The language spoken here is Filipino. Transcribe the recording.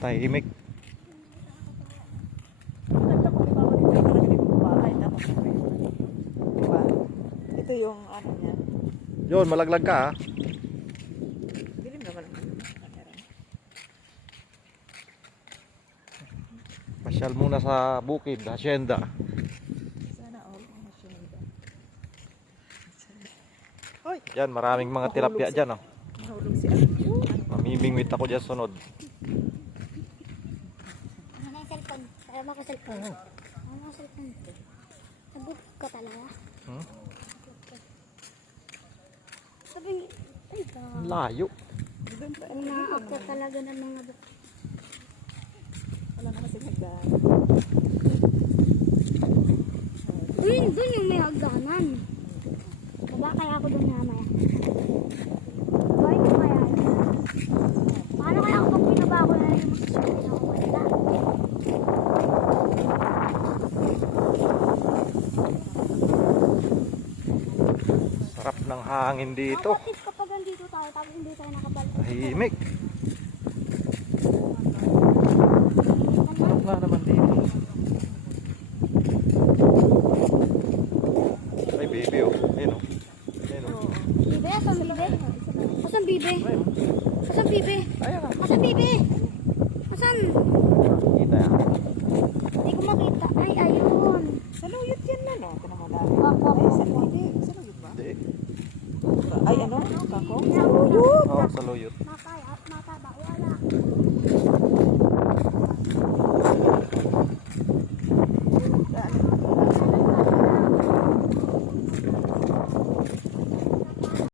Tahimik. Maganda kung ipapalit tayo talaga dito bahay. Tapos diba? Ito yung ano niya. Yun, malaglag ka ha. Dilim naman ang camera. Pasyal muna sa bukid, hacienda. Sana all ang hacienda. Hoy! Yan, maraming mga tilapia dyan oh. Mahulog si Anjo. Mamimingwit ako dyan sunod. Ano na yung cellphone? Alam ako cellphone. Ano ang cellphone? Nabuk ka talaga. Sabi niya, ay ba? Layo. Doon pa. Inaakap ka talaga ng mga book. Wala na kasi hagdan. Dun yung may hagdanan. Baba kaya ako dun mamaya. Babae ko kaya. Paano kaya ako pag pinaba ko na yung magsusunod ako wala? Sarap ng hangin dito. What if kapag andito tayo tapos hindi tayo nakabalik? Tahimik. Wala naman dito. Ay, baby oh. Ayun oh. Ayun oh. Bibe? Asan bibe? Asan bibe? Asan bibe? Ayan ah. Asan bibe? Asan? Kita yan. Hindi ko makita. Ay, ayun. Sa luyot yan na no? Ito naman dami. Kako. Ay, sa luyot. Sa luyot ba? Hindi. Ay, ano? Kako? Nakuyot. Oh, sa luyot. Makaya, mataba.